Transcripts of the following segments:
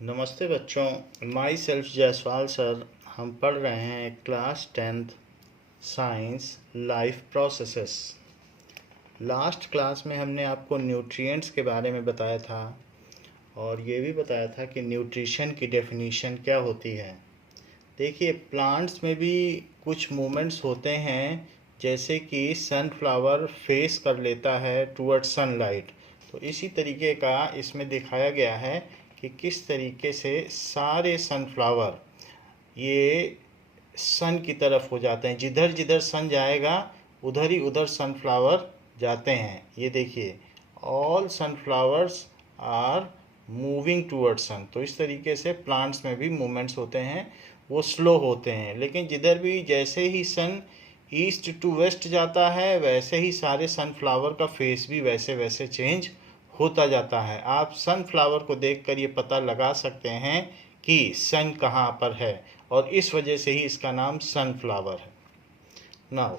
नमस्ते बच्चों, my self Jaiswal sir. हम पढ़ रहे हैं class 10th science life processes. Last class में हमने आपको न्यूट्रिएंट्स के बारे में बताया था और ये भी बताया था कि न्यूट्रिशन की डेफिनीशन क्या होती है। देखिए, प्लांट्स में भी कुछ मूवमेंट्स होते हैं, जैसे कि सनफ्लावर फेस कर लेता है टुवर्ड सनलाइट। तो इसी तरीके का इसमें दिखाया गया है कि किस तरीके से सारे सनफ्लावर ये सन की तरफ हो जाते हैं। जिधर जिधर सन जाएगा उधर ही उधर सनफ्लावर जाते हैं। ये देखिए, all sunflowers are moving toward sun. तो इस तरीके से प्लांट्स में भी मूवमेंट्स होते हैं, वो स्लो होते हैं, लेकिन जिधर भी जैसे ही सन ईस्ट टू वेस्ट जाता है वैसे ही सारे सनफ्लावर का फेस भी वैसे वैसे चेंज होता जाता है। आप सनफ्लावर को देखकर ये पता लगा सकते हैं कि सन कहाँ पर है, और इस वजह से ही इसका नाम सनफ्लावर है। नाउ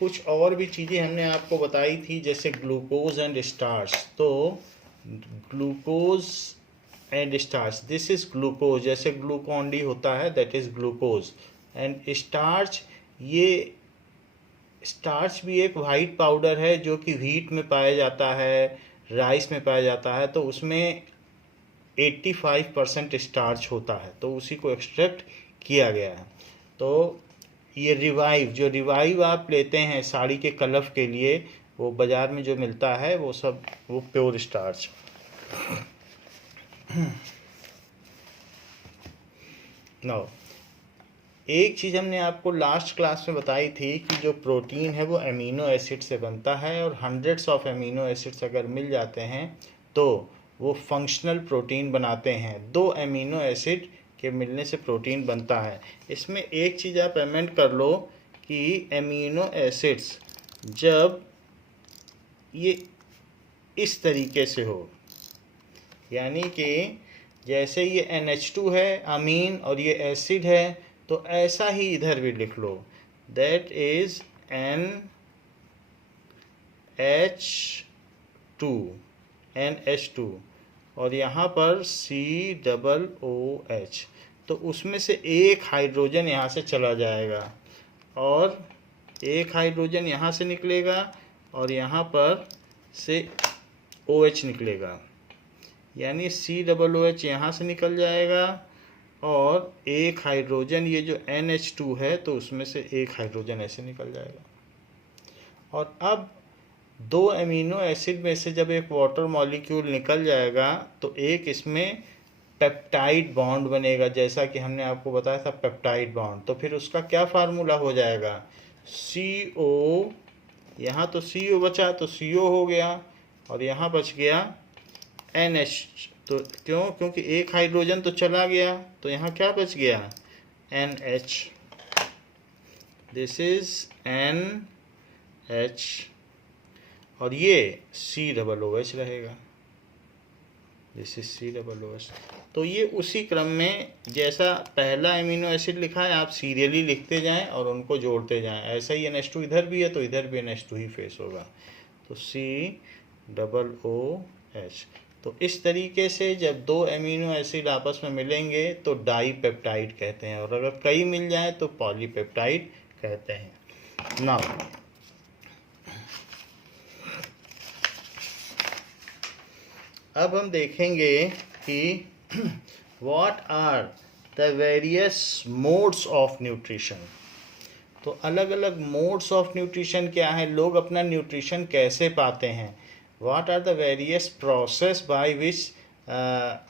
कुछ और भी चीज़ें हमने आपको बताई थी, जैसे ग्लूकोज एंड स्टार्च। तो glucose and starch, this is glucose. जैसे ग्लूकॉन डी होता है, that is glucose. And starch, ये स्टार्च भी एक वाइट पाउडर है जो कि व्हीट में पाया जाता है, राइस में पाया जाता है। तो उसमें 85% स्टार्च होता है, तो उसी को एक्सट्रैक्ट किया गया है। तो ये रिवाइव, जो रिवाइव आप लेते हैं साड़ी के कलफ के लिए, वो बाज़ार में जो मिलता है वो सब वो प्योर स्टार्च। नो, एक चीज़ हमने आपको लास्ट क्लास में बताई थी कि जो प्रोटीन है वो अमीनो एसिड से बनता है, और हंड्रेड्स ऑफ अमीनो एसिड्स अगर मिल जाते हैं तो वो फंक्शनल प्रोटीन बनाते हैं। 2 अमीनो एसिड के मिलने से प्रोटीन बनता है। इसमें एक चीज़ आप पेमेंट कर लो कि अमीनो एसिड्स जब ये इस तरीके से हो, यानी कि जैसे ये NH2 है अमीन और ये एसिड है, तो ऐसा ही इधर भी लिख लो, दैट इज NH2 और यहाँ पर COOH। तो उसमें से एक हाइड्रोजन यहाँ से चला जाएगा और एक हाइड्रोजन यहाँ से निकलेगा और यहाँ पर से OH निकलेगा, यानी COOH यहाँ से निकल जाएगा और एक हाइड्रोजन, ये जो NH2 है, तो उसमें से एक हाइड्रोजन ऐसे निकल जाएगा। और अब 2 अमीनो एसिड में से जब एक वाटर मॉलिक्यूल निकल जाएगा तो एक इसमें पेप्टाइड बॉन्ड बनेगा, जैसा कि हमने आपको बताया था पेप्टाइड बॉन्ड। तो फिर उसका क्या फार्मूला हो जाएगा, CO, यहाँ तो CO बचा तो CO हो गया और यहाँ बच गया NH। तो क्योंकि एक हाइड्रोजन तो चला गया, तो यहाँ क्या बच गया, NH। दिस इज NH और ये COOH रहेगा, दिस इज COOH। तो ये उसी क्रम में जैसा पहला अमीनो एसिड लिखा है आप सीरियली लिखते जाएं और उनको जोड़ते जाएं। ऐसा ही NH2 इधर भी है तो इधर भी NH2 ही फेस होगा, तो COOH। तो इस तरीके से जब 2 अमीनो एसिड आपस में मिलेंगे तो डाईपेप्टाइड कहते हैं, और अगर कई मिल जाए तो पॉलीपेप्टाइड कहते हैं। नाउ अब हम देखेंगे कि what are the various modes of nutrition. तो अलग अलग मोड्स ऑफ न्यूट्रिशन क्या है, लोग अपना न्यूट्रिशन कैसे पाते हैं। What are the various process by which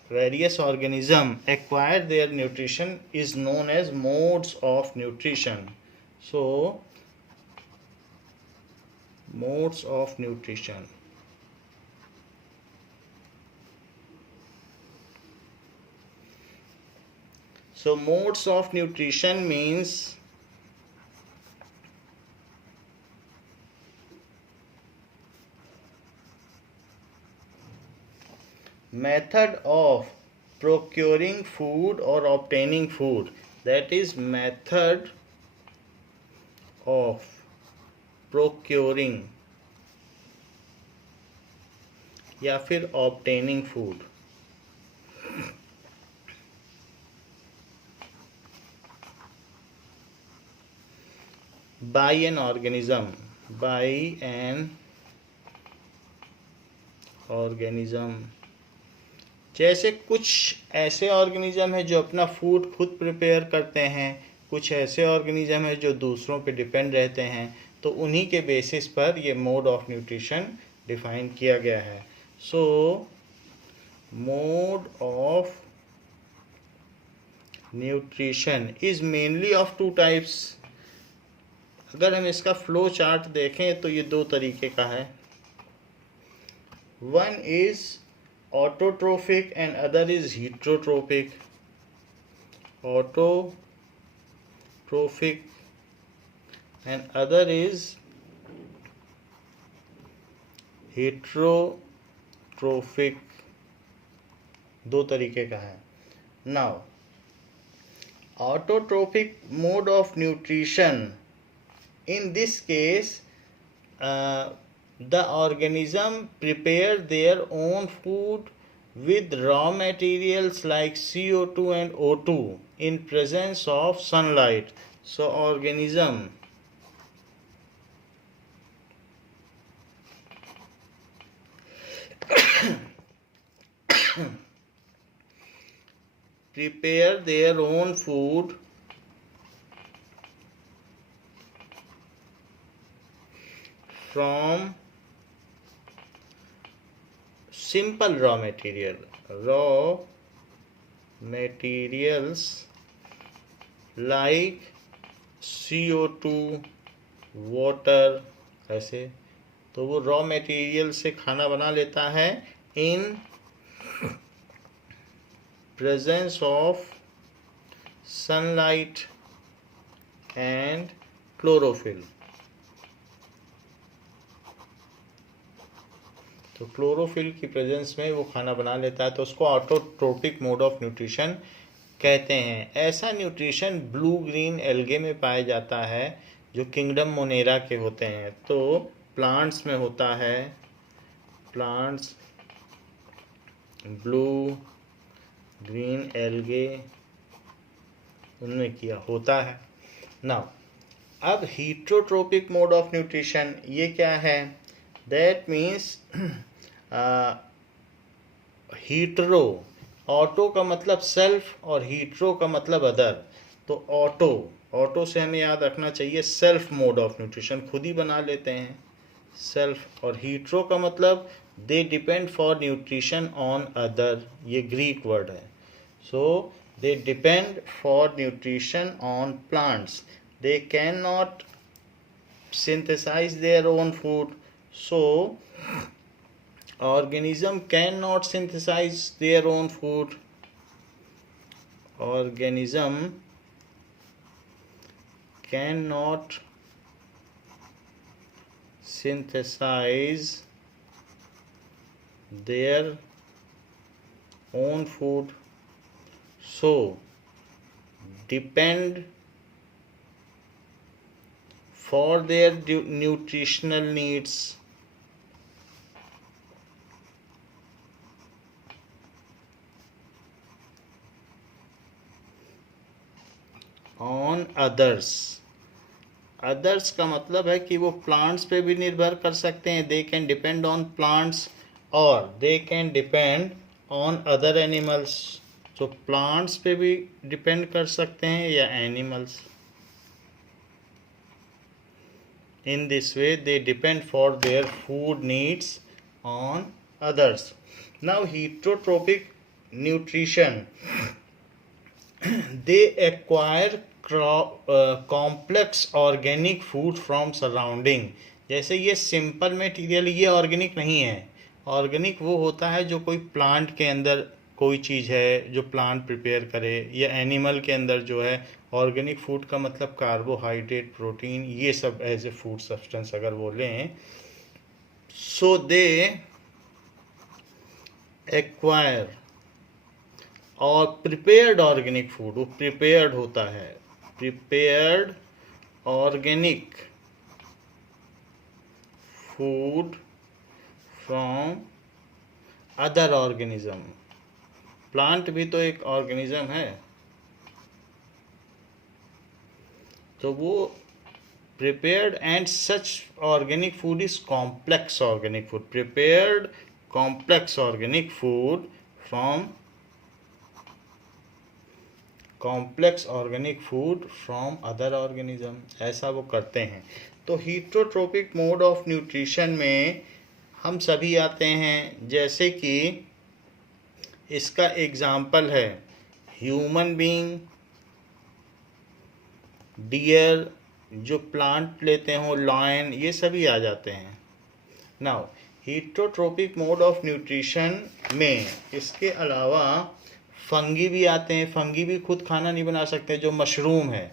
various organism acquire their nutrition is known as modes of nutrition. So modes of nutrition, so modes of nutrition means method of procuring food or obtaining food, that is method of procuring या फिर obtaining food. By an organism, जैसे कुछ ऐसे organism हैं जो अपना food खुद prepare करते हैं, कुछ ऐसे ऑर्गेनिज्म हैं जो दूसरों पे डिपेंड रहते हैं, तो उन्हीं के बेसिस पर ये मोड ऑफ न्यूट्रिशन डिफाइन किया गया है। सो mode of nutrition is mainly of two types. अगर हम इसका फ्लो चार्ट देखें तो ये दो तरीके का है। One is autotrophic and other is heterotrophic. Autotrophic and other is heterotrophic, दो तरीके का है। Now autotrophic mode of nutrition, in this case the organism prepare their own food with raw materials like CO2 and O2 in presence of sunlight. So organism prepare their own food from simple raw materials like CO2, water, ऐसे। तो वो raw material से खाना बना लेता है in presence of sunlight and chlorophyll. तो chlorophyll की प्रेजेंस में वो खाना बना लेता है, तो उसको ऑटोट्रोपिक मोड ऑफ न्यूट्रिशन कहते हैं। ऐसा न्यूट्रिशन ब्लू ग्रीन एल्गे में पाया जाता है जो किंगडम मोनेरा के होते हैं। तो प्लांट्स में होता है, प्लांट्स ब्लू ग्रीन एल्गे उनमें किया होता है। नाउ अब हीट्रोट्रोपिक मोड ऑफ न्यूट्रिशन ये क्या है? दैट मीन्स हीट्रो, ऑटो का मतलब सेल्फ और हीट्रो का मतलब अदर। तो ऑटो से हमें याद रखना चाहिए सेल्फ मोड ऑफ न्यूट्रिशन, खुद ही बना लेते हैं सेल्फ। और हीट्रो का मतलब they depend for nutrition on other, ये ग्रीक वर्ड है। So they depend for nutrition on plants, they can not synthesize their own food. So organism cannot synthesize their own food. Organism cannot synthesize their own food, so depend for their nutritional needs on others. Others का मतलब है कि वो plants पे भी निर्भर कर सकते हैं, they can depend on plants, और they can depend on other animals. तो प्लांट्स पे भी डिपेंड कर सकते हैं या animals. In this way they depend for their food needs on others. Now heterotrophic nutrition, they acquire complex organic food from surrounding. जैसे ये सिंपल मटेरियल, ये ऑर्गेनिक नहीं है। ऑर्गेनिक वो होता है जो कोई प्लांट के अंदर कोई चीज़ है जो प्लांट प्रिपेयर करे, या एनिमल के अंदर जो है। ऑर्गेनिक फूड का मतलब कार्बोहाइड्रेट, प्रोटीन, ये सब एज ए फूड सब्सटेंस अगर वो लें। सो दे एक्वायर और प्रिपेयर्ड ऑर्गेनिक फूड, वो प्रिपेयर्ड होता है, prepared organic food from other organism, plant भी तो एक ऑर्गेनिज्म है, तो वो prepared and such organic food is complex organic food, prepared complex organic food from complex organic food from other organism, ऐसा वो करते हैं। तो heterotrophic mode of nutrition में हम सभी आते हैं, जैसे कि इसका एग्जाम्पल है ह्यूमन बीइंग, डियर, जो प्लांट लेते हो लायन, ये सभी आ जाते हैं। Now heterotrophic mode of nutrition में इसके अलावा फंगी भी आते हैं। फंगी भी खुद खाना नहीं बना सकते, जो मशरूम है।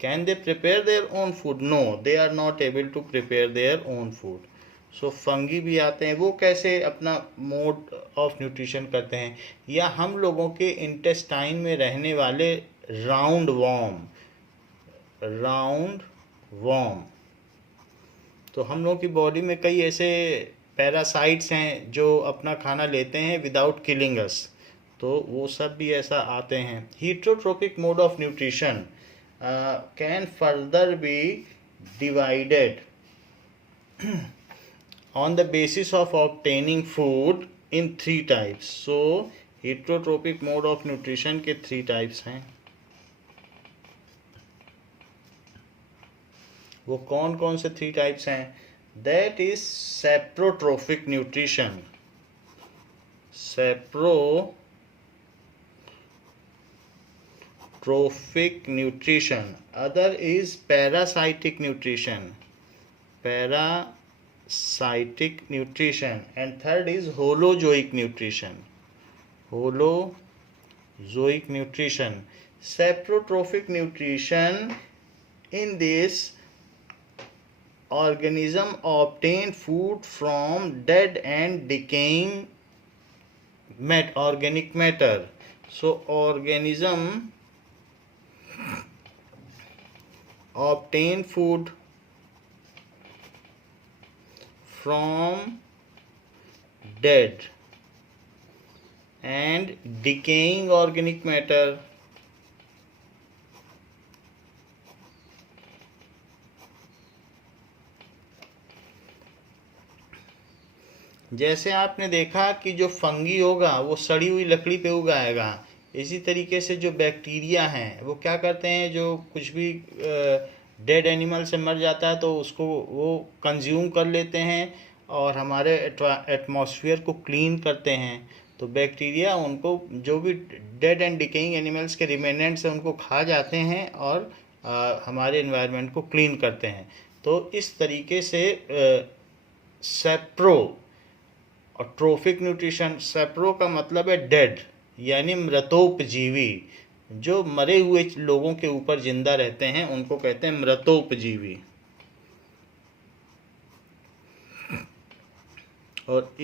Can they prepare their own food? No, they are not able to prepare their own food. So fungi भी आते हैं। वो कैसे अपना मोड ऑफ न्यूट्रिशन करते हैं? या हम लोगों के इंटेस्टाइन में रहने वाले राउंड वॉर्म, तो हम लोगों की बॉडी में कई ऐसे पैरासाइट्स हैं जो अपना खाना लेते हैं विदाउट किलिंग अस, तो वो सब भी ऐसा आते हैं। Heterotrophic mode of nutrition can further be divided on the basis of obtaining food in 3 types. So heterotropic mode of nutrition के 3 types हैं। वो कौन कौन से 3 types हैं? That is saprotrophic nutrition. Saprotrophic nutrition. Other is parasitic nutrition. Parasitic nutrition. And third is holozoic nutrition. Holozoic nutrition. Saprotrophic nutrition, in this organism obtain food from dead and decaying organic matter. So organism obtain food from dead and decaying organic matter. जैसे आपने देखा कि जो fungi होगा वो सड़ी हुई लकड़ी पे उगाएगा, इसी तरीके से जो बैक्टीरिया हैं वो क्या करते हैं, जो कुछ भी डेड एनिमल से मर जाता है तो उसको वो कंज्यूम कर लेते हैं और हमारे एटमॉस्फेयर को क्लीन करते हैं। तो बैक्टीरिया उनको, जो भी डेड एंड डिकेइंग एनिमल्स के रिमेनेंट्स हैं, उनको खा जाते हैं और हमारे एनवायरनमेंट को क्लीन करते हैं। तो इस तरीके से सेप्रो और ट्रोफिक न्यूट्रिशन, सेप्रो का मतलब है डेड, यानी मृतोपजीवी। जो मरे हुए लोगों के ऊपर जिंदा रहते हैं उनको कहते हैं मृतोपजीवी। और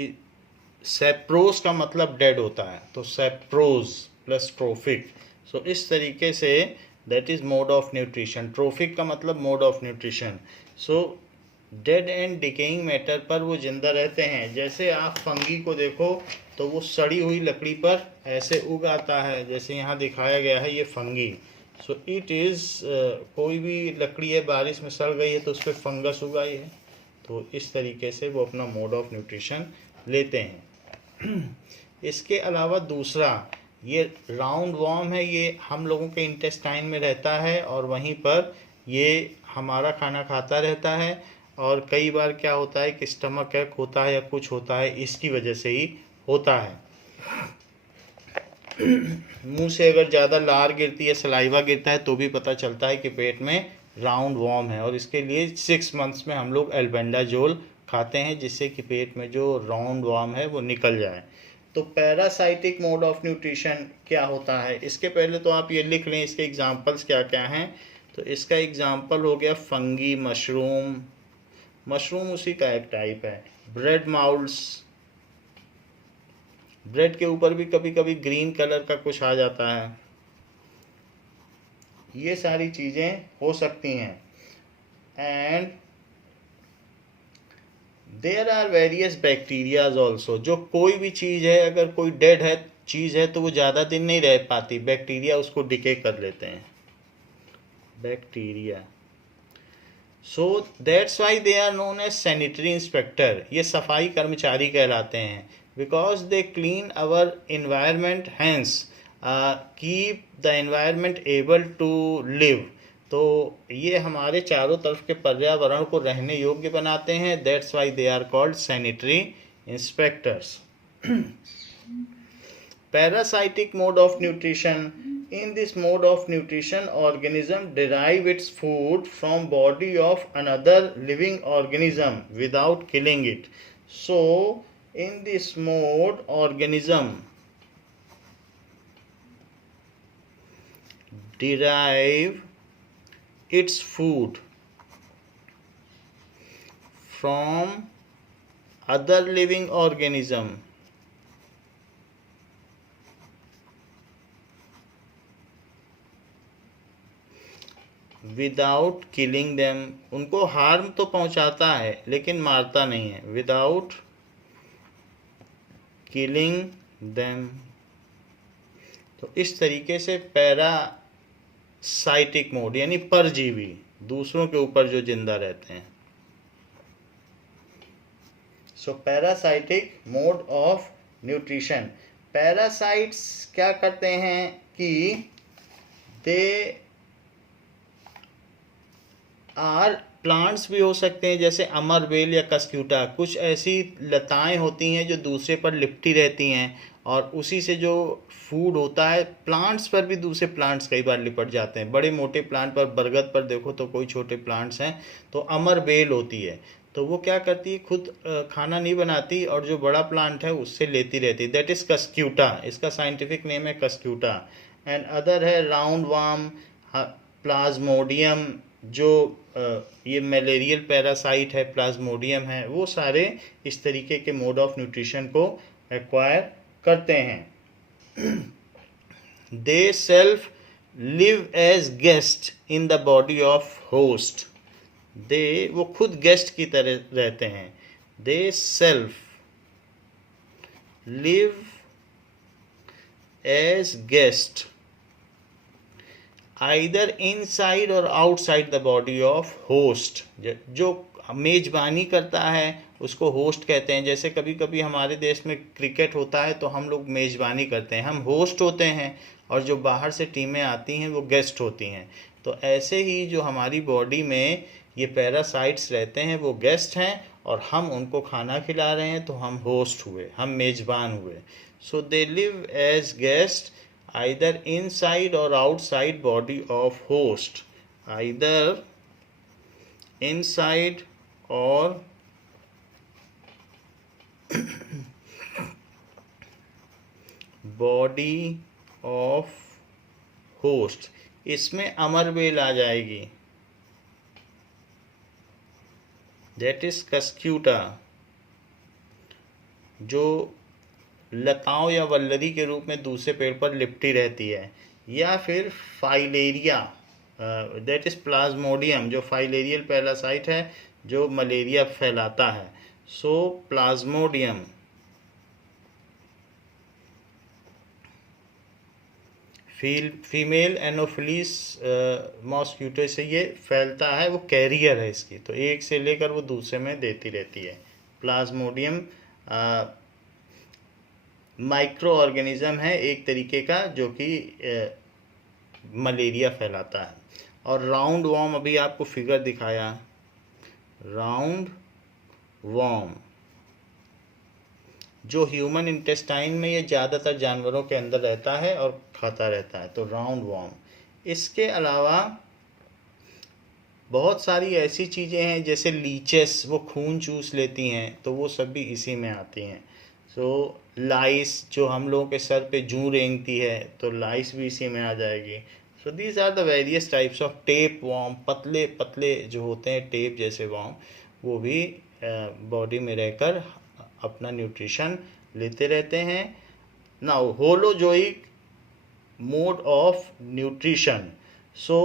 सेप्रोस का मतलब डेड होता है, तो सेप्रोज प्लस ट्रोफिक। सो इस तरीके से that is mode of nutrition. Trophic का मतलब mode of nutrition. So dead and decaying matter पर वो जिंदा रहते हैं। जैसे आप फंगी को देखो तो वो सड़ी हुई लकड़ी पर ऐसे उग आता है, जैसे यहाँ दिखाया गया है ये फंगी। सो इट इज़, कोई भी लकड़ी है बारिश में सड़ गई है तो उस पर फंगस उगाई है, तो इस तरीके से वो अपना मोड ऑफ न्यूट्रिशन लेते हैं। इसके अलावा दूसरा ये राउंड वॉर्म है, ये हम लोगों के इंटेस्टाइन में रहता है और वहीं पर ये हमारा खाना खाता रहता है। और कई बार क्या होता है कि स्टमक एक होता है या कुछ होता है, इसकी वजह से ही होता है। मुंह से अगर ज़्यादा लार गिरती है, सलाइवा गिरता है, तो भी पता चलता है कि पेट में राउंड वॉर्म है। और इसके लिए 6 मंथ्स में हम लोग एल्बेंडाजोल खाते हैं, जिससे कि पेट में जो राउंड वॉर्म है वो निकल जाए। तो पैरासाइटिक मोड ऑफ न्यूट्रिशन क्या होता है? इसके पहले तो आप ये लिख लें इसके एग्जांपल्स क्या क्या हैं। तो इसका एग्जांपल हो गया फंगी, मशरूम उसी का एक टाइप है। ब्रेड माउल्स, ब्रेड के ऊपर भी कभी कभी ग्रीन कलर का कुछ आ जाता है। ये सारी चीज़ें हो सकती हैं। And there are various bacterias also, जो कोई भी चीज़ है, अगर कोई डेड है चीज़ है तो वो ज़्यादा दिन नहीं रह पाती, बैक्टीरिया उसको डिके कर लेते हैं, bacteria. So that's why they are known as sanitary inspector, ये सफाई कर्मचारी कहलाते हैं, because they clean our environment, hence keep the environment able to live, तो ये हमारे चारों तरफ के पर्यावरण को रहने योग्य बनाते हैं, that's why they are called sanitary inspectors. Parasitic mode of nutrition. In this mode of nutrition, organism derive its food from body of another living organism without killing it. So in this mode, organism derive its food from other living organism without killing them, उनको harm तो पहुंचाता है लेकिन मारता नहीं है, without killing them. तो इस तरीके से पैरासाइटिक मोड यानी परजीवी, दूसरों के ऊपर जो जिंदा रहते हैं। So parasitic mode of nutrition, parasites क्या करते हैं कि दे आर प्लांट्स भी हो सकते हैं, जैसे अमरबेल या कस्क्यूटा, कुछ ऐसी लताएं होती हैं जो दूसरे पर लिपटी रहती हैं और उसी से जो फूड होता है, प्लांट्स पर भी दूसरे प्लांट्स कई बार लिपट जाते हैं, बड़े मोटे प्लांट पर, बरगद पर देखो तो कोई छोटे प्लांट्स हैं, तो अमरबेल होती है, तो वो क्या करती है, खुद खाना नहीं बनाती और जो बड़ा प्लांट है उससे लेती रहती है, दैट इज़ कस्क्यूटा, इसका साइंटिफिक नेम है कस्क्यूटा। एंड अदर है राउंड वार्म, प्लाज्मोडियम, जो ये मलेरियल पैरासाइट है, प्लाज्मोडियम है, वो सारे इस तरीके के मोड ऑफ न्यूट्रिशन को एक्वायर करते हैं। They self live as guest in the body of host, they वो खुद गेस्ट की तरह रहते हैं, they self live as guest either inside or outside the body of host, जो मेजबानी करता है उसको होस्ट कहते हैं। जैसे कभी कभी हमारे देश में क्रिकेट होता है तो हम लोग मेजबानी करते हैं, हम होस्ट होते हैं, और जो बाहर से टीमें आती हैं वो गेस्ट होती हैं। तो ऐसे ही जो हमारी बॉडी में ये पैरासाइट्स रहते हैं वो गेस्ट हैं, और हम उनको खाना खिला रहे हैं तो हम होस्ट हुए, हम मेजबान हुए। So they live as guest either inside or outside body of host, either inside or body of host। इसमें अमरबेल आ जाएगी, that is कस्क्यूटा, जो लताओं या वल्लरी के रूप में दूसरे पेड़ पर लिपटी रहती है, या फिर फाइलेरिया, दैट इज़ प्लाज्मोडियम, जो फाइलेरियल पैरासाइट है जो मलेरिया फैलाता है। सो प्लाज्मोडियम, फीमेल एनोफिलीस मॉस्क्यूटो से ये फैलता है, वो कैरियर है इसकी, तो एक से लेकर वो दूसरे में देती रहती है। प्लाज्मोडियम माइक्रो ऑर्गेनिज्म है एक तरीके का जो कि मलेरिया फैलाता है। और राउंड वॉर्म, अभी आपको फिगर दिखाया, राउंड वॉर्म जो ह्यूमन इंटेस्टाइन में, ये ज़्यादातर जानवरों के अंदर रहता है और खाता रहता है, तो राउंड वॉर्म। इसके अलावा बहुत सारी ऐसी चीज़ें हैं जैसे लीचेस, वो खून चूस लेती हैं, तो वो सब भी इसी में आती हैं। सो लाइस, जो हम लोगों के सर पे जूं रेंगती है, तो लाइस भी इसी में आ जाएगी। So these are the various types of tapeworm, पतले पतले जो होते हैं टेप जैसे वॉर्म, वो भी बॉडी में रहकर अपना न्यूट्रिशन लेते रहते हैं। Now holozoic mode of nutrition. So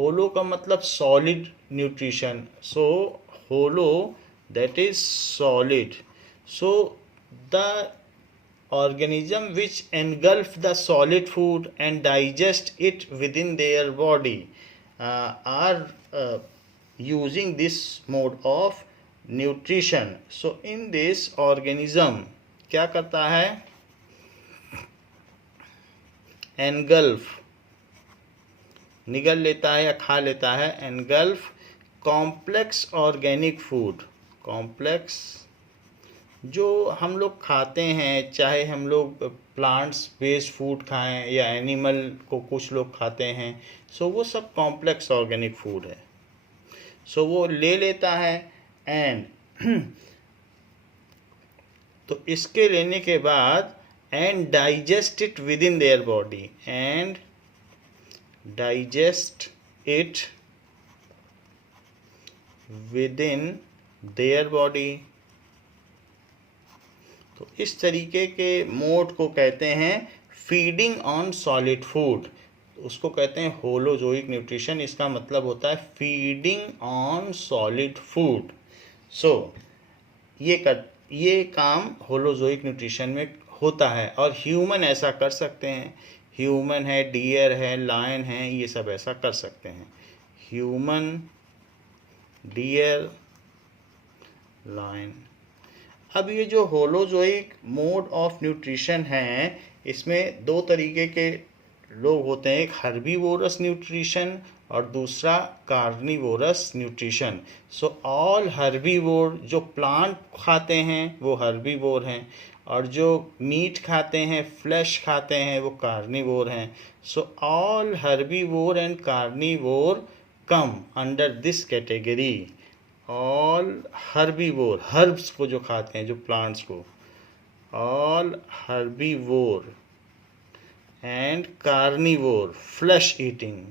holo का मतलब solid nutrition, so holo that is solid. So the organism which engulf the solid food and digest it within their body are using this mode of nutrition. So in this organism क्या करता है, engulf निगल लेता है या खा लेता है, engulf complex organic food, complex जो हम लोग खाते हैं, चाहे हम लोग प्लांट्स बेस्ड फूड खाएं या एनिमल को कुछ लोग खाते हैं, सो वो सब कॉम्प्लेक्स ऑर्गेनिक फूड है। सो वो ले लेता है एंड तो इसके लेने के बाद and digest it with in their body, and digest it within their body। तो इस तरीके के मोड को कहते हैं फीडिंग ऑन सॉलिड फूड, उसको कहते हैं होलोजोइक न्यूट्रिशन। इसका मतलब होता है फीडिंग ऑन सॉलिड फूड। सो ये काम होलोजोइक न्यूट्रिशन में होता है और ह्यूमन ऐसा कर सकते हैं। ह्यूमन है, डियर है, लायन है, ये सब ऐसा कर सकते हैं। Human, deer, lion. अब ये जो होलोजोइक मोड ऑफ न्यूट्रिशन है, इसमें दो तरीके के लोग होते हैं, एक हर्बीवोरस न्यूट्रिशन और दूसरा carnivorous nutrition. So all herbivore, जो प्लांट खाते हैं वो हर्बीवोर हैं, और जो मीट खाते हैं, फ्लैश खाते हैं, वो कार्निवोर हैं। So all herbivore and carnivore come under this category। all herbivore, herbs को जो खाते हैं, जो plants को, all herbivore and carnivore, flesh eating,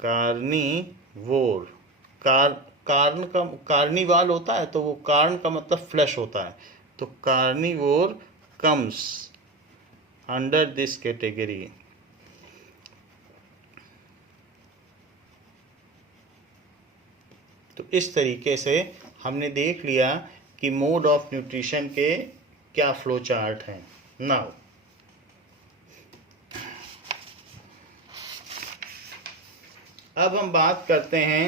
carnivore। Corn का कार्निवाल होता है, तो वो कार्न का मतलब फ्लैश होता है, तो carnivore comes under this category। तो इस तरीके से हमने देख लिया कि मोड ऑफ न्यूट्रिशन के क्या फ्लो चार्ट हैं। नाउ अब हम बात करते हैं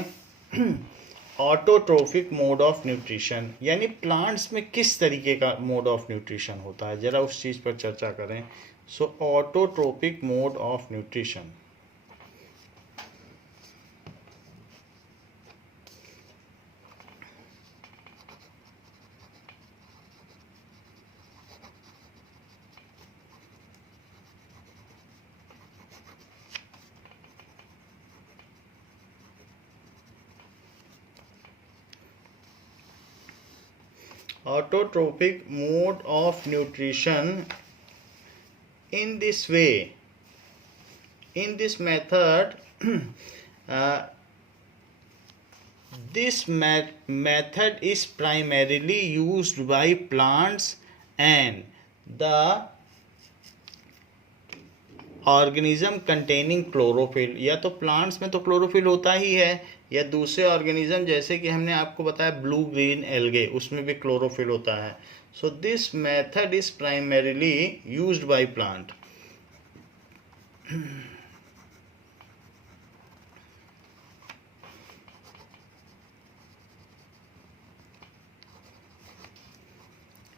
ऑटोट्रोफिक मोड ऑफ न्यूट्रिशन, यानी प्लांट्स में किस तरीके का मोड ऑफ न्यूट्रिशन होता है, जरा उस चीज़ पर चर्चा करें। So autotrophic mode of nutrition, autotrophic mode of nutrition in this way, in this method this method is primarily used by plants and the organism containing chlorophyll. या तो प्लांट्स में तो क्लोरोफिल होता ही है, या दूसरे ऑर्गेनिज्म जैसे कि हमने आपको बताया ब्लू ग्रीन एल्गे, उसमें भी क्लोरोफिल होता है। So this method is primarily used by plant.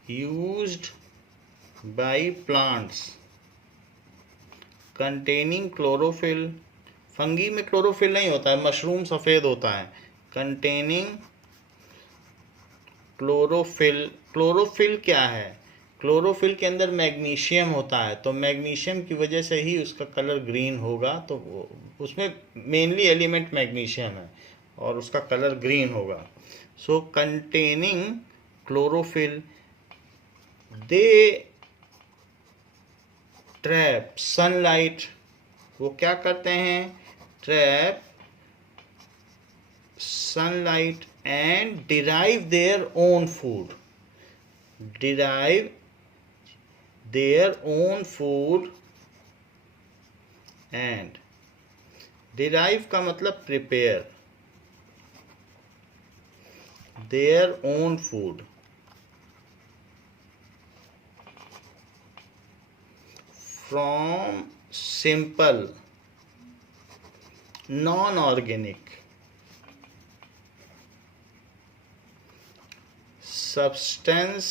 used by plants containing chlorophyll. Fungi में क्लोरोफिल नहीं होता है, मशरूम सफ़ेद होता है। Containing chlorophyll. क्लोरोफिल क्या है? क्लोरोफिल के अंदर मैग्नीशियम होता है, तो मैग्नीशियम की वजह से ही उसका कलर ग्रीन होगा। तो उसमें मेनली एलिमेंट मैग्नीशियम है और उसका कलर ग्रीन होगा। सो कंटेनिंग क्लोरोफिल, दे ट्रैप सनलाइट। वो क्या करते हैं? Trap sunlight and derive their own food. Derive their own food and derive का मतलब prepare their own food, from simple non organic substance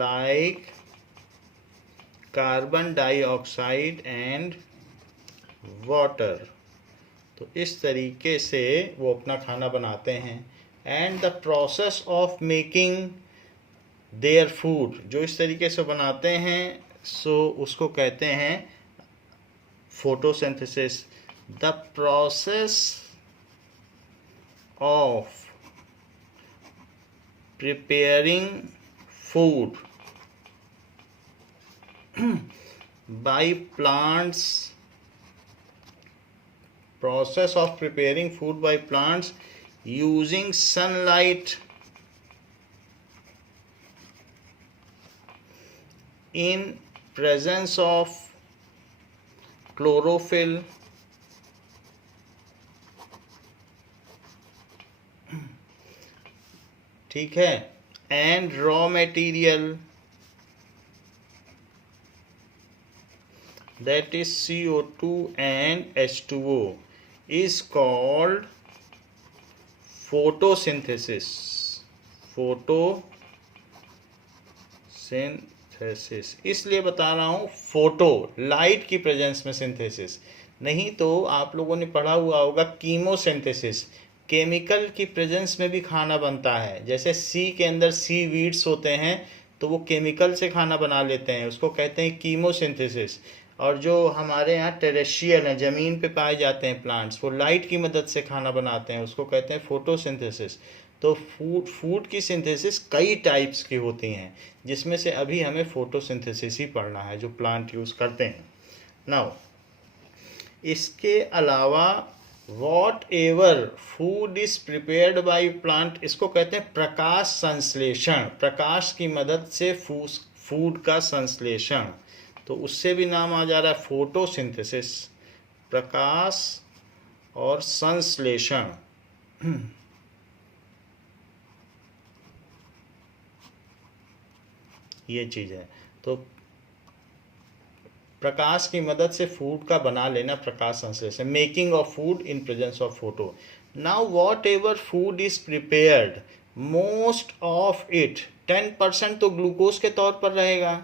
like carbon dioxide and water. तो इस तरीके से वो अपना खाना बनाते हैं। And the process of making their food, जो इस तरीके से बनाते हैं सो उसको कहते हैं photosynthesis. The process of preparing food by plants, process of preparing food by plants using sunlight in presence of chlorophyll ठीक है, and raw material that is CO2 and H2O is called photosynthesis. Photosynthesis इसलिए बता रहा हूँ, photo light की presence में synthesis, नहीं तो आप लोगों ने पढ़ा हुआ होगा कीमोसिंथेसिस, केमिकल की प्रेजेंस में भी खाना बनता है। जैसे सी के अंदर सी वीड्स होते हैं तो वो केमिकल से खाना बना लेते हैं, उसको कहते हैं कीमोसिंथेसिस। और जो हमारे यहाँ टेरेस्ट्रियल हैं, ज़मीन पे पाए जाते हैं प्लांट्स, वो लाइट की मदद से खाना बनाते हैं, उसको कहते हैं फोटोसिंथेसिस। तो फूड की सिंथेसिस कई टाइप्स की होती हैं, जिसमें से अभी हमें फोटोसिंथेसिस ही पढ़ना है जो प्लांट यूज़ करते हैं। नाउ इसके अलावा what ever food is prepared by plant, इसको कहते हैं प्रकाश संश्लेषण। प्रकाश की मदद से फूड का संश्लेषण, तो उससे भी नाम आ जा रहा है फोटोसिंथेसिस, प्रकाश और संश्लेषण। ये चीज़ है। तो प्रकाश की मदद से फूड का बना लेना, प्रकाश संश्लेषण, making of food in presence of photo. Now what ever food is prepared, most of it 10% तो ग्लूकोज के तौर पर रहेगा,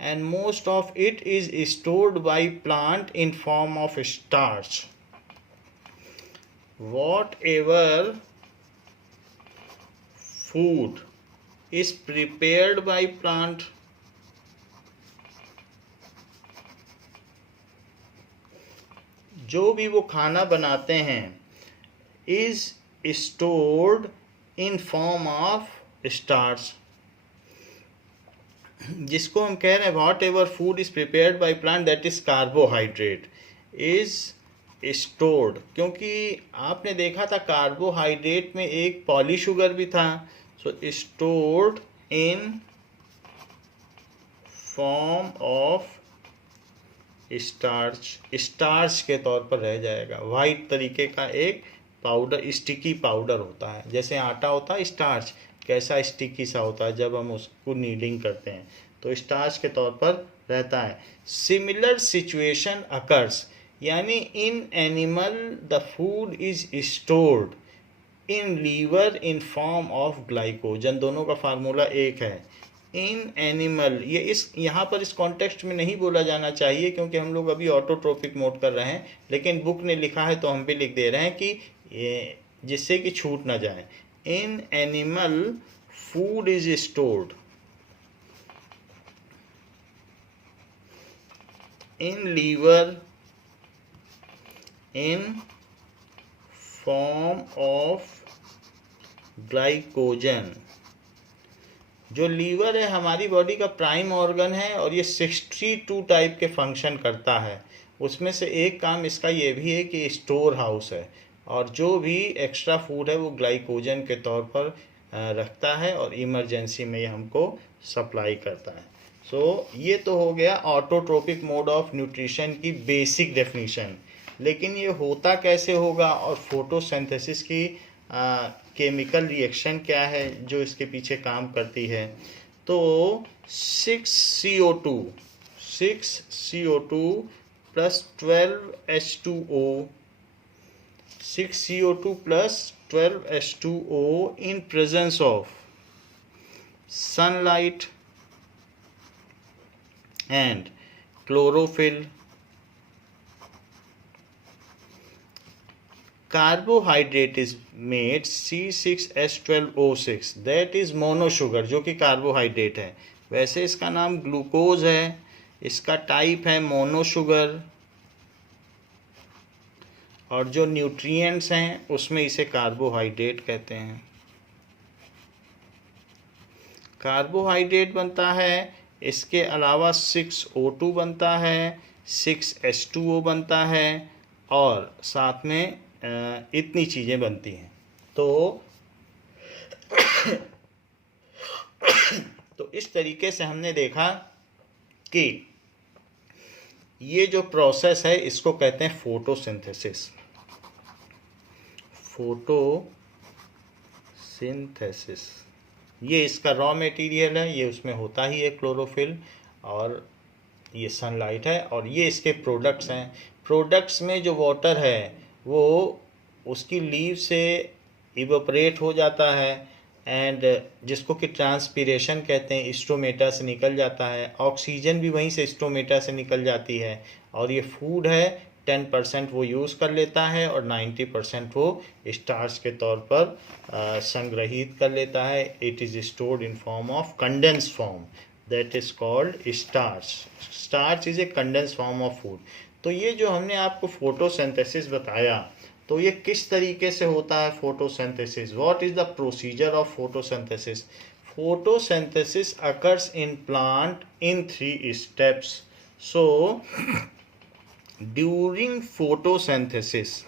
and most of it is stored by plant in form of starch. What ever food is prepared by plant, जो भी वो खाना बनाते हैं, is stored in form of starch, जिसको हम कह रहे हैं what ever food is prepared by plant that is carbohydrate is stored. क्योंकि आपने देखा था कार्बोहाइड्रेट में एक पॉलीशुगर भी था, so stored in form of starch के तौर पर रह जाएगा। वाइट तरीके का एक पाउडर, स्टिकी पाउडर होता है, जैसे आटा होता है स्टार्च, कैसा स्टिकी सा होता है जब हम उसको नीडिंग करते हैं, तो स्टार्च के तौर पर रहता है। सिमिलर सिचुएशन अकर्स, यानी in animal the food is stored in liver in form of glycogen, दोनों का फार्मूला एक है। इन एनिमल, ये इस यहाँ पर इस कॉन्टेक्स्ट में नहीं बोला जाना चाहिए क्योंकि हम लोग अभी ऑटोट्रोपिक मोड कर रहे हैं, लेकिन बुक ने लिखा है तो हम भी लिख दे रहे हैं कि जिससे कि छूट ना जाए। In animal food is stored in liver in form of glycogen. जो लीवर है हमारी बॉडी का प्राइम ऑर्गन है और ये 62 टाइप के फंक्शन करता है। उसमें से एक काम इसका ये भी है कि स्टोर हाउस है, और जो भी एक्स्ट्रा फूड है वो ग्लाइकोजन के तौर पर रखता है और इमरजेंसी में ये हमको सप्लाई करता है। सो ये तो हो गया ऑटोट्रोपिक मोड ऑफ न्यूट्रिशन की बेसिक डेफिनीशन। लेकिन ये होता कैसे होगा और फोटोसिंथेसिस की केमिकल रिएक्शन क्या है जो इसके पीछे काम करती है। तो 6CO2 plus 12H2O 6CO2 plus 12H2O in presence of sunlight and chlorophyll. Carbohydrate is made C6H12O6, that is monosugar, जो कि कार्बोहाइड्रेट है। वैसे इसका नाम ग्लूकोज है, इसका टाइप है मोनोशुगर, और जो न्यूट्रिएंट्स हैं उसमें इसे कार्बोहाइड्रेट कहते हैं। कार्बोहाइड्रेट बनता है, इसके अलावा 6O2 बनता है, 6H2O बनता है, और साथ में इतनी चीज़ें बनती हैं। तो इस तरीके से हमने देखा कि ये जो प्रोसेस है इसको कहते हैं फोटोसिंथेसिस। फोटोसिंथेसिस ये इसका रॉ मटेरियल है, ये उसमें होता ही है क्लोरोफिल, और ये सनलाइट है, और ये इसके प्रोडक्ट्स हैं। प्रोडक्ट्स में जो वाटर है वो उसकी लीव से इवेपोरेट हो जाता है, एंड जिसको कि ट्रांसपीरेशन कहते हैं, स्टोमेटा से निकल जाता है। ऑक्सीजन भी वहीं से स्टोमेटा से निकल जाती है, और ये फूड है। 10% वो यूज़ कर लेता है और 90% वो स्टार्च के तौर पर संग्रहित कर लेता है। It is stored in form of condense form, that is called starch. Starch is a condense form of food. तो ये जो हमने आपको फोटोसिंथेसिस बताया, तो ये किस तरीके से होता है photosynthesis, what is the procedure of photosynthesis. Photosynthesis occurs in plant in 3 steps. So during photosynthesis,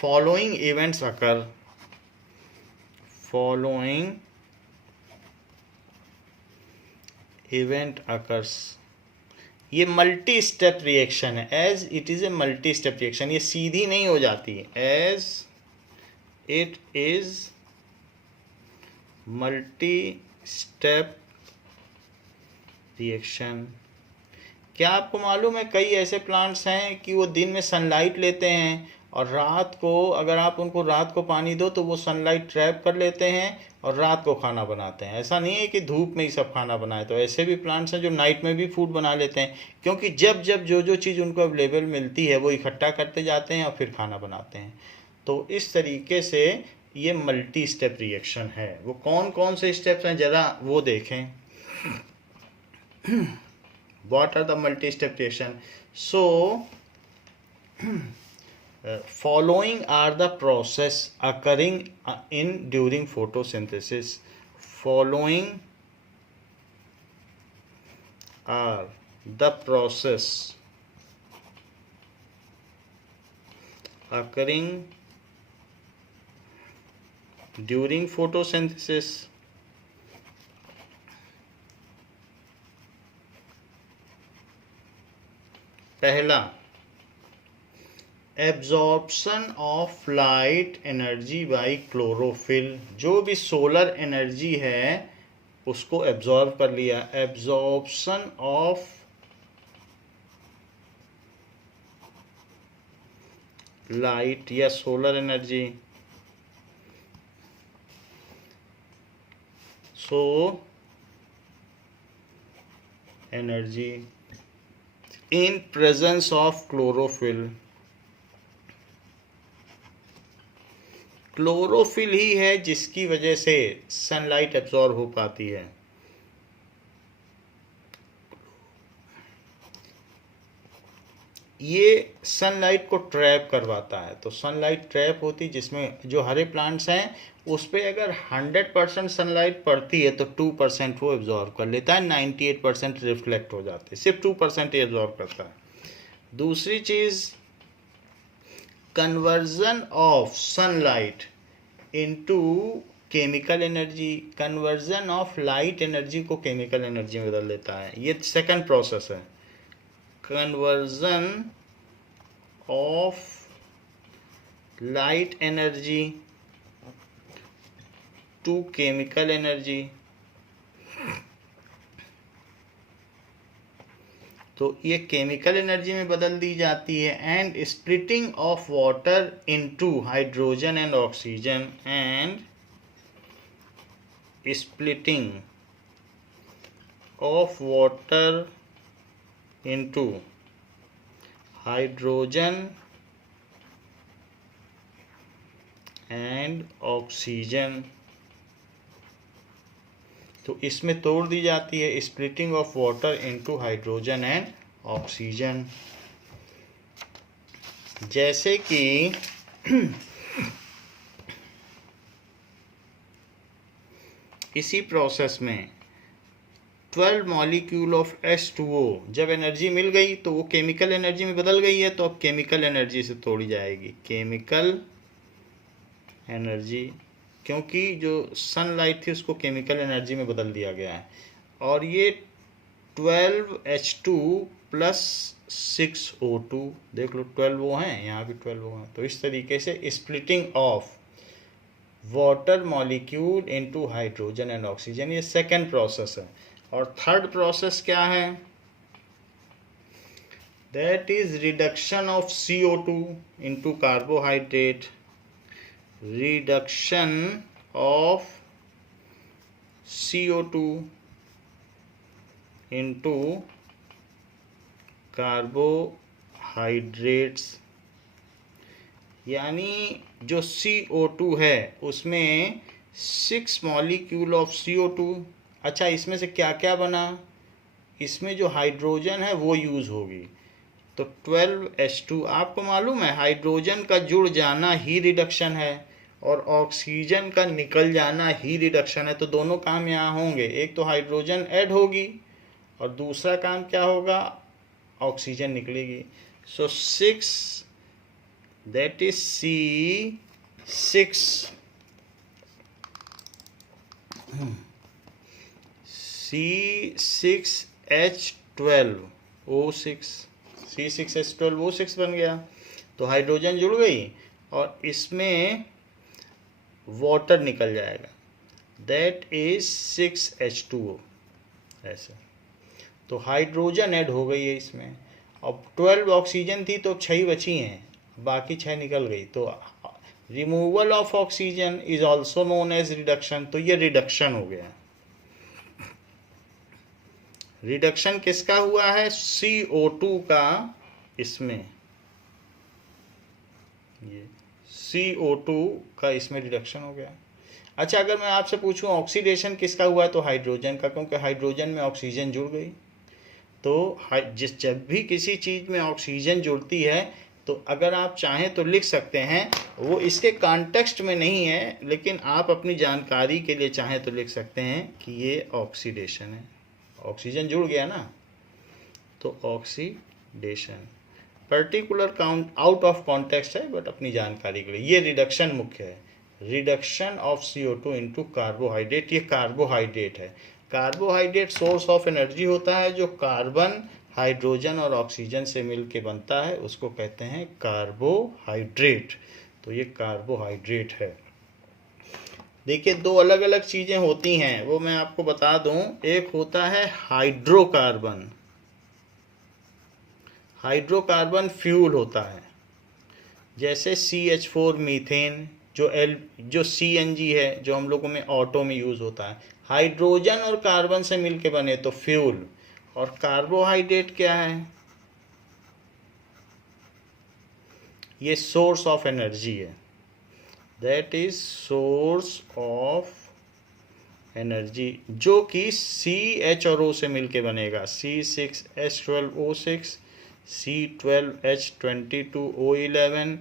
following events occur. Following event occurs. ये मल्टी स्टेप रिएक्शन है, as it is a multi step reaction. ये सीधी नहीं हो जाती, as it is multi step reaction. क्या आपको मालूम है कई ऐसे प्लांट्स हैं कि वो दिन में सनलाइट लेते हैं, और रात को अगर आप उनको रात को पानी दो तो वो सनलाइट ट्रैप कर लेते हैं और रात को खाना बनाते हैं। ऐसा नहीं है कि धूप में ही सब खाना बनाए, तो ऐसे भी प्लांट्स हैं जो नाइट में भी फूड बना लेते हैं, क्योंकि जब जब जो चीज़ उनको अवेलेबल मिलती है वो इकट्ठा करते जाते हैं और फिर खाना बनाते हैं। तो इस तरीके से ये मल्टी स्टेप रिएक्शन है। वो कौन कौन से स्टेप्स हैं ज़रा वो देखें। What are the multi-step reaction? So following are the process occurring during photosynthesis. Following are the process occurring during photosynthesis. पहला, absorption of light energy by chlorophyll. जो भी सोलर एनर्जी है उसको एब्जॉर्ब कर लिया। एब्जॉर्प्शन ऑफ लाइट या solar energy, so energy in presence of chlorophyll. Chlorophyll ही है जिसकी वजह से सनलाइट एब्जॉर्ब हो पाती है। ये सनलाइट को ट्रैप करवाता है। तो सनलाइट ट्रैप होती, जिसमें जो हरे प्लांट्स हैं उस पर अगर 100% सनलाइट पड़ती है तो 2% वो एब्जॉर्ब कर लेता है, 98% रिफ्लेक्ट हो जाते हैं, सिर्फ 2% ही एब्जॉर्ब करता है। दूसरी चीज़, conversion of sunlight into chemical energy, conversion of light energy को केमिकल एनर्जी में बदल देता है। ये सेकंड प्रोसेस है, conversion of light energy to chemical energy. तो ये केमिकल एनर्जी में बदल दी जाती है। And splitting of water into hydrogen and oxygen, and splitting of water into hydrogen and oxygen. तो इसमें तोड़ दी जाती है splitting of water into hydrogen and oxygen. जैसे कि इसी प्रोसेस में 12 मॉलिक्यूल ऑफ H2O जब एनर्जी मिल गई तो वो केमिकल एनर्जी में बदल गई है, तो अब केमिकल एनर्जी से तोड़ी जाएगी, केमिकल एनर्जी, क्योंकि जो सनलाइट थी उसको केमिकल एनर्जी में बदल दिया गया है। और ये 12H2 प्लस 6O2, देख लो 12 वो हैं, यहाँ भी 12 वो हैं। तो इस तरीके से splitting of water molecule into hydrogen and oxygen, ये सेकेंड प्रोसेस है। और थर्ड प्रोसेस क्या है? That is reduction of CO2 into carbohydrate, reduction of CO2 into carbohydrates। यानी जो CO2 है उसमें 6 मॉलिक्यूल ऑफ CO2। अच्छा, इसमें से क्या क्या बना? इसमें जो हाइड्रोजन है वो यूज़ होगी, तो 12H2। आपको मालूम है हाइड्रोजन का जुड़ जाना ही रिडक्शन है और ऑक्सीजन का निकल जाना ही रिडक्शन है। तो दोनों काम यहाँ होंगे, एक तो हाइड्रोजन ऐड होगी और दूसरा काम क्या होगा? ऑक्सीजन निकलेगी। सो 6, दैट इज C6H12O6, C6H12O6 बन गया। तो हाइड्रोजन जुड़ गई और इसमें वाटर निकल जाएगा, दैट इज 6H2O ऐसे। तो हाइड्रोजन ऐड हो गई है इसमें। अब 12 ऑक्सीजन थी तो 6 बची हैं, बाकी 6 निकल गई। तो removal of oxygen is also known as reduction. तो ये रिडक्शन हो गया। रिडक्शन किसका हुआ है? CO2 का। इसमें ये CO2 का इसमें रिडक्शन हो गया। अच्छा, अगर मैं आपसे पूछूं ऑक्सीडेशन किसका हुआ है, तो हाइड्रोजन का, क्योंकि हाइड्रोजन में ऑक्सीजन जुड़ गई। तो जब भी किसी चीज़ में ऑक्सीजन जुड़ती है तो अगर आप चाहें तो लिख सकते हैं, वो इसके कॉन्टेक्स्ट में नहीं है लेकिन आप अपनी जानकारी के लिए चाहें तो लिख सकते हैं कि ये ऑक्सीडेशन है। ऑक्सीजन जुड़ गया ना, तो oxidation. Particular count out of context है, बट अपनी जानकारी के लिए ये रिडक्शन मुख्य है। Reduction of CO2 into carbohydrate, ये कार्बोहाइड्रेट है। कार्बोहाइड्रेट सोर्स ऑफ एनर्जी होता है, जो कार्बन, हाइड्रोजन और ऑक्सीजन से मिलके बनता है, उसको कहते हैं कार्बोहाइड्रेट। तो ये कार्बोहाइड्रेट है। देखिए, दो अलग अलग चीज़ें होती हैं, वो मैं आपको बता दूं। एक होता है हाइड्रोकार्बन। हाइड्रोकार्बन फ्यूल होता है, जैसे CH4 मीथेन, जो CNG है, जो हम लोगों में ऑटो में यूज़ होता है। हाइड्रोजन और कार्बन से मिलके बने तो फ्यूल। और कार्बोहाइड्रेट क्या है? ये सोर्स ऑफ एनर्जी है, that is source of energy, जो कि CH और O से मिलके बनेगा। C6H12O6, C12H22O11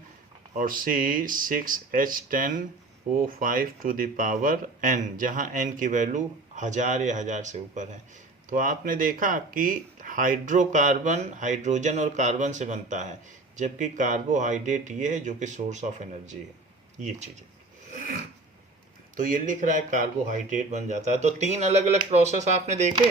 और C6H10O5 to the power n, जहाँ n की वैल्यू 1000 या 1000 से ऊपर है। तो आपने देखा कि हाइड्रोकार्बन हाइड्रोजन और कार्बन से बनता है, जबकि कार्बोहाइड्रेट ये है जो कि सोर्स ऑफ एनर्जी है। ये चीज़ है। तो ये लिख रहा है कार्बोहाइड्रेट बन जाता है। तो 3 अलग अलग प्रोसेस आपने देखे।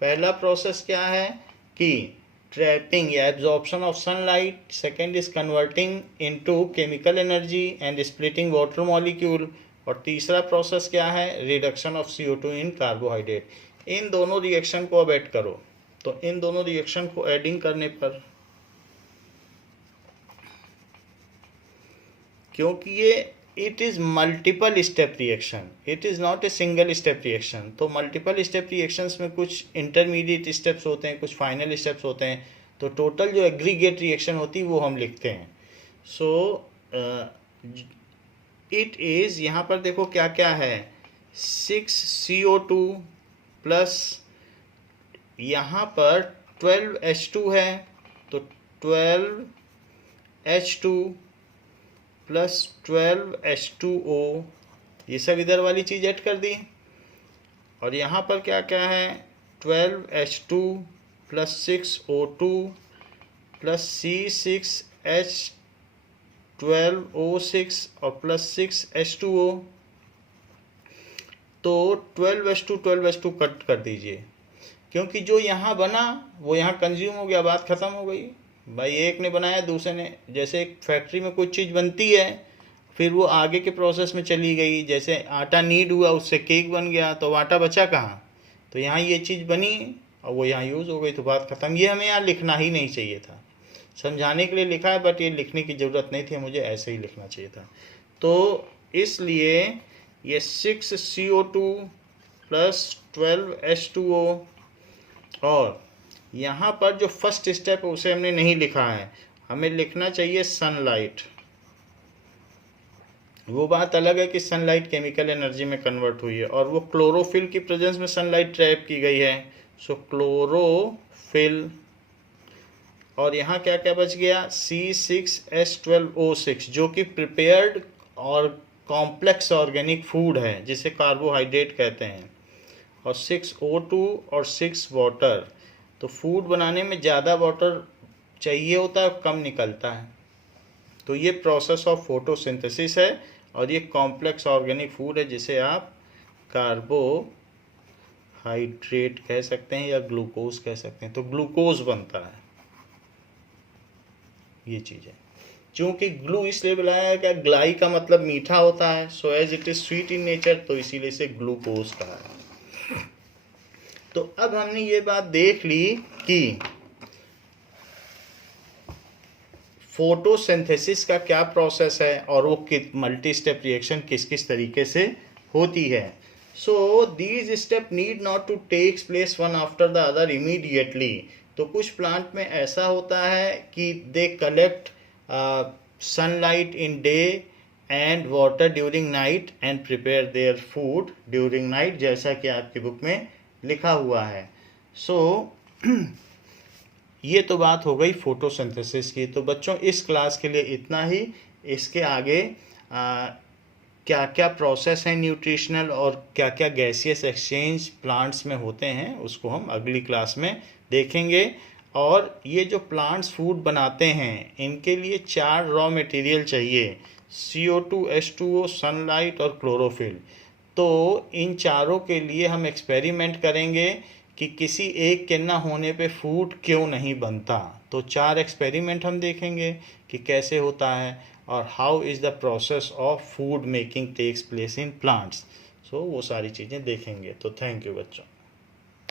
पहला प्रोसेस क्या है कि ट्रैपिंग या absorption of sunlight, second is converting into chemical energy and splitting water molecule, और तीसरा प्रोसेस क्या है, reduction of CO2 in carbohydrate. इन दोनों रिएक्शन को अब ऐड करो। तो इन दोनों रिएक्शन को एडिंग करने पर, क्योंकि ये it is multiple step reaction, it is not a single step reaction. तो मल्टीपल स्टेप रिएक्शंस में कुछ इंटरमीडिएट स्टेप्स होते हैं, कुछ फाइनल स्टेप्स होते हैं। तो टोटल जो एग्रीगेट रिएक्शन होती है वो हम लिखते हैं। सो इट इज़, यहाँ पर देखो क्या क्या है, 6CO2 प्लस यहाँ पर 12H2 है, तो 12H2 प्लस 12H2O, ये सब इधर वाली चीज़ ऐड कर दी। और यहाँ पर क्या क्या है, 12H2 plus 6O2 plus C6H12O6 और प्लस 6H2O। तो 12H2 12H2 कट कर दीजिए, क्योंकि जो यहाँ बना वो यहाँ कंज्यूम हो गया, बात ख़त्म हो गई। भाई एक ने बनाया, दूसरे ने, जैसे एक फैक्ट्री में कोई चीज़ बनती है फिर वो आगे के प्रोसेस में चली गई, जैसे आटा नीड हुआ उससे केक बन गया, तो आटा बचा कहाँ, तो यहाँ ये चीज़ बनी और वो यहाँ यूज़ हो गई, तो बात ख़त्म। ये हमें यहाँ लिखना ही नहीं चाहिए था, समझाने के लिए लिखा है, बट ये लिखने की ज़रूरत नहीं थी, मुझे ऐसे ही लिखना चाहिए था। तो इसलिए ये 6CO2 प्लस 12H2O, और यहाँ पर जो फर्स्ट स्टेप है उसे हमने नहीं लिखा है, हमें लिखना चाहिए सनलाइट। वो बात अलग है कि सनलाइट केमिकल एनर्जी में कन्वर्ट हुई है, और वो क्लोरोफिल की प्रेजेंस में सनलाइट ट्रैप की गई है, सो क्लोरोफिल। और यहाँ क्या क्या बच गया, C6H12O6, जो कि प्रिपेयर्ड और कॉम्प्लेक्स ऑर्गेनिक फूड है जिसे कार्बोहाइड्रेट कहते हैं, और 6O2 और 6 वाटर। तो फूड बनाने में ज़्यादा वाटर चाहिए होता है, कम निकलता है। तो ये प्रोसेस ऑफ फोटोसिंथेसिस है, और ये कॉम्प्लेक्स ऑर्गेनिक फूड है जिसे आप कार्बोहाइड्रेट कह सकते हैं या ग्लूकोज कह सकते हैं। तो ग्लूकोज बनता है, ये चीज़ है। चूँकि ग्लू इसलिए बुलाया है कि ग्लाई का मतलब मीठा होता है, so as it is sweet in nature, तो इसीलिए इसे ग्लूकोज कहा है। तो अब हमने ये बात देख ली कि फोटोसिंथेसिस का क्या प्रोसेस है और वो मल्टी स्टेप रिएक्शन किस किस तरीके से होती है। So these step need not to takes place one after the other immediately. तो कुछ प्लांट में ऐसा होता है कि they collect sunlight in day and water during night and prepare their food during night, जैसा कि आपकी बुक में लिखा हुआ है। सो ये तो बात हो गई फोटोसिंथेसिस की। तो बच्चों इस क्लास के लिए इतना ही। इसके आगे क्या क्या प्रोसेस है न्यूट्रिशनल और क्या क्या गैसियस एक्सचेंज प्लांट्स में होते हैं उसको हम अगली क्लास में देखेंगे। और ये जो प्लांट्स फूड बनाते हैं इनके लिए 4 रॉ मटेरियल चाहिए, CO2, H2O, सनलाइट और क्लोरोफिल। तो इन चारों के लिए हम एक्सपेरिमेंट करेंगे कि किसी एक के ना होने पे फूड क्यों नहीं बनता। तो 4 एक्सपेरिमेंट हम देखेंगे कि कैसे होता है और how is the process of food making takes place in plants. So वो सारी चीज़ें देखेंगे। तो थैंक यू बच्चों।